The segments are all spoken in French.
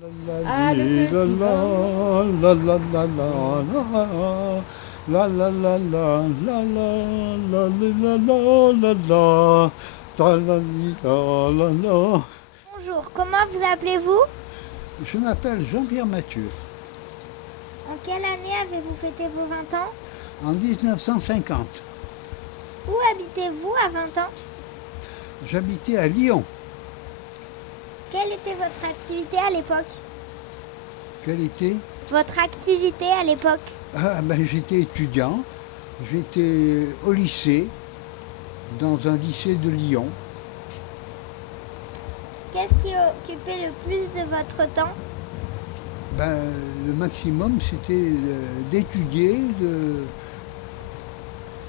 Ah, le petit vent. La la la la la la la la la la la la la la ta la li, la la la. Bonjour, comment vous appelez-vous? Je m'appelle Jean-Pierre Mathieu. En quelle année avez-vous fêté vos 20 ans? En 1950, Où habitez-vous à 20 ans? j'habitais à Lyon. Quelle était votre activité à l'époque? Quel était? Votre activité à l'époque? Ah, ben, j'étais étudiant. J'étais au lycée, dans un lycée de Lyon. Qu'est-ce qui occupait le plus de votre temps? Ben, le maximum, c'était d'étudier,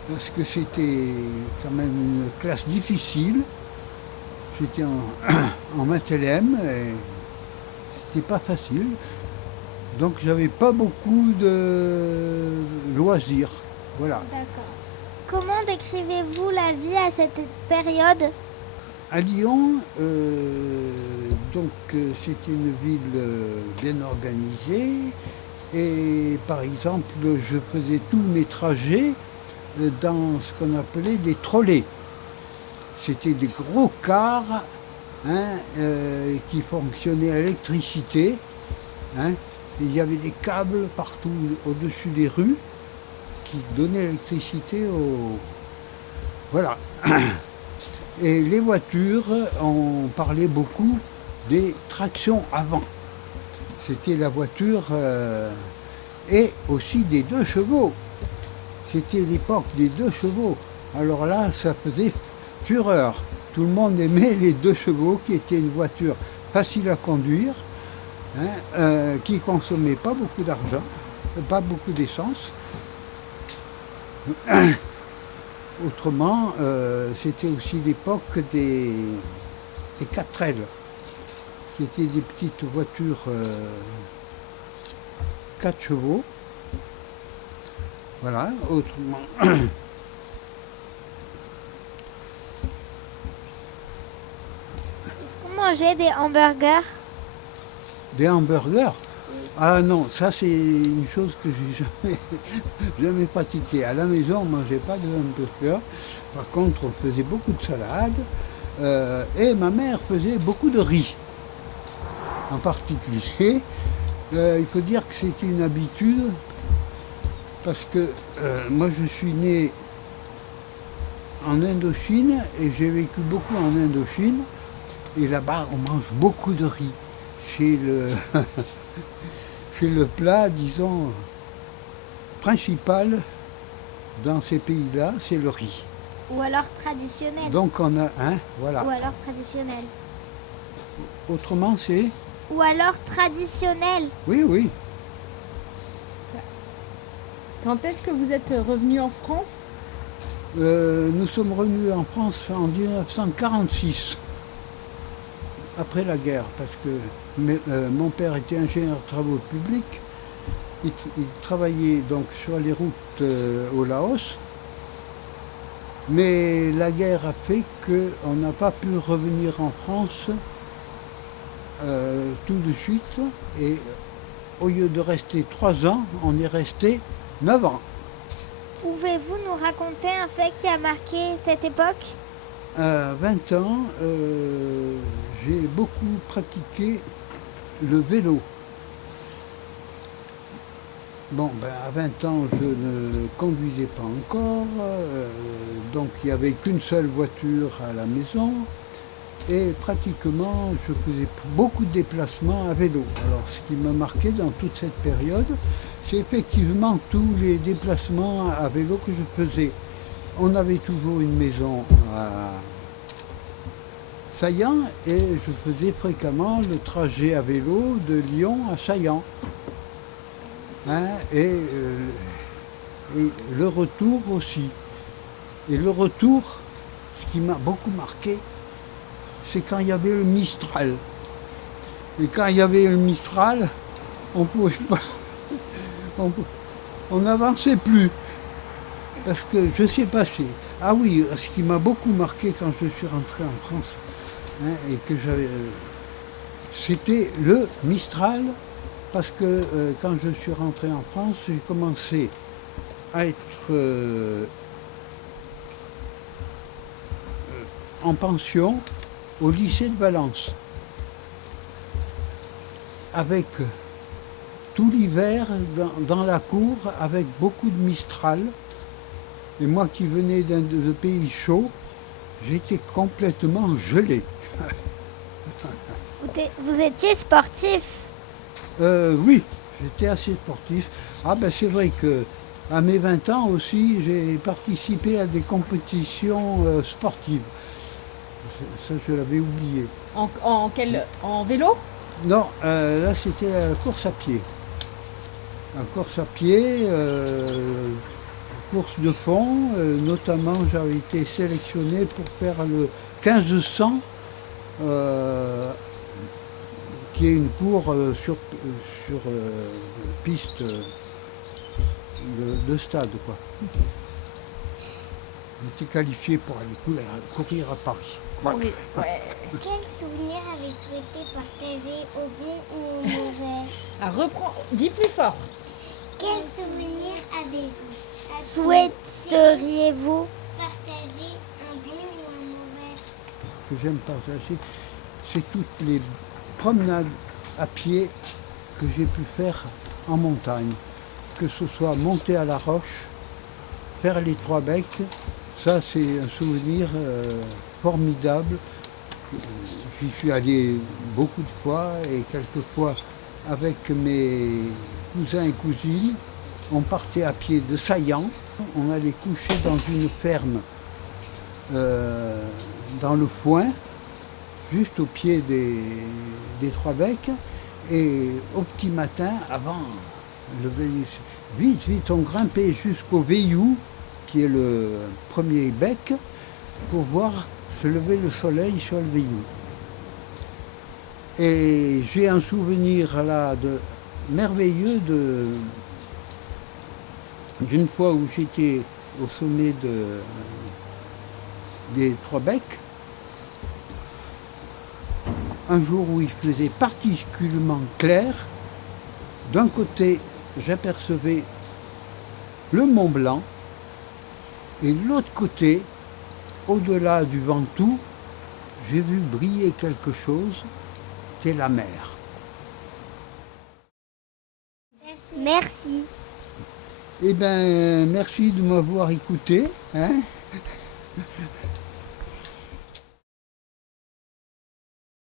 parce que c'était quand même une classe difficile. J'étais en maths LM et c'était pas facile. Donc j'avais pas beaucoup de loisirs. Voilà. D'accord. Comment décrivez-vous la vie à cette période? À Lyon, c'était une ville bien organisée et par exemple je faisais tous mes trajets dans ce qu'on appelait des trolleys. C'était des gros cars qui fonctionnaient à l'électricité. Hein. Il y avait des câbles partout au-dessus des rues qui donnaient l'électricité aux... Voilà. Et les voitures, on parlait beaucoup des tractions avant. C'était la voiture et aussi des 2 chevaux. C'était l'époque des 2 chevaux. Alors là, ça faisait fureur. Tout le monde aimait les 2 chevaux, qui étaient une voiture facile à conduire, qui ne consommait pas beaucoup d'argent, pas beaucoup d'essence. Autrement, c'était aussi l'époque des 4L. C'était des petites voitures 4 chevaux. Voilà, autrement. Est-ce qu'on mangeait des hamburgers? Des hamburgers? Ah non, ça c'est une chose que j'ai jamais pratiquée. À la maison, on ne mangeait pas de hamburgers. Par contre, on faisait beaucoup de salade et ma mère faisait beaucoup de riz. En particulier, il faut dire que c'était une habitude parce que moi je suis né en Indochine et j'ai vécu beaucoup en Indochine. Et là-bas, on mange beaucoup de riz. C'est c'est le plat, disons, principal dans ces pays-là, c'est le riz. Ou alors traditionnel? Donc on a, voilà. Ou alors traditionnel? Autrement, c'est? Ou alors traditionnel? Oui, oui. Quand est-ce que vous êtes revenu en France? Nous sommes revenus en France en 1946, après la guerre, parce que mon père était ingénieur de travaux publics. Il travaillait donc sur les routes au Laos. Mais la guerre a fait qu'on n'a pas pu revenir en France tout de suite. Et au lieu de rester 3 ans, on est resté 9 ans. Pouvez-vous nous raconter un fait qui a marqué cette époque? À 20 ans, j'ai beaucoup pratiqué le vélo. Bon, ben, à 20 ans, je ne conduisais pas encore, donc il n'y avait qu'une seule voiture à la maison et pratiquement je faisais beaucoup de déplacements à vélo. Alors ce qui m'a marqué dans toute cette période, c'est effectivement tous les déplacements à vélo que je faisais. On avait toujours une maison à Saillant et je faisais fréquemment le trajet à vélo de Lyon à Saillant. Et le retour aussi. Et le retour, ce qui m'a beaucoup marqué, c'est quand il y avait le Mistral. Et quand il y avait le Mistral, on pouvait pas, on n'avançait plus. Parce que je sais passer. Ah oui, ce qui m'a beaucoup marqué quand je suis rentré en France, et que j'avais C'était le Mistral, parce que quand je suis rentré en France, j'ai commencé à être en pension au lycée de Valence, avec tout l'hiver dans la cour, avec beaucoup de Mistral. Et moi qui venais de pays chauds, j'étais complètement gelé. Vous étiez sportif. Oui, j'étais assez sportif. Ah ben c'est vrai que à mes 20 ans aussi, j'ai participé à des compétitions sportives. Ça, je l'avais oublié. En vélo? Non, là c'était la course à pied. La course à pied, course de fond, notamment j'avais été sélectionné pour faire le 1500, qui est une cour sur piste de stade, quoi. J'étais qualifié pour aller courir à Paris. Oui, ouais. Quel souvenir avez-vous souhaité partager au bon ou au mauvais? Dis plus fort. Quel souvenir souhaiteriez-vous partager, un bon ou un mauvais? Ce que j'aime partager, c'est toutes les promenades à pied que j'ai pu faire en montagne. Que ce soit monter à la roche, faire les Trois Becs, ça c'est un souvenir formidable. J'y suis allé beaucoup de fois et quelquefois avec mes cousins et cousines. On partait à pied de Saillant, on allait coucher dans une ferme dans le foin, juste au pied des Trois Becs, et au petit matin, avant le veillou, vite, on grimpait jusqu'au Veillou, qui est le premier bec, pour voir se lever le soleil sur le Veillou. Et j'ai un souvenir là merveilleux d'une fois où j'étais au sommet des Trois Becs, un jour où il faisait particulièrement clair. D'un côté, j'apercevais le Mont Blanc, et de l'autre côté, au-delà du Ventoux, j'ai vu briller quelque chose, c'est la mer. Merci. Eh bien, merci de m'avoir écouté. Hein.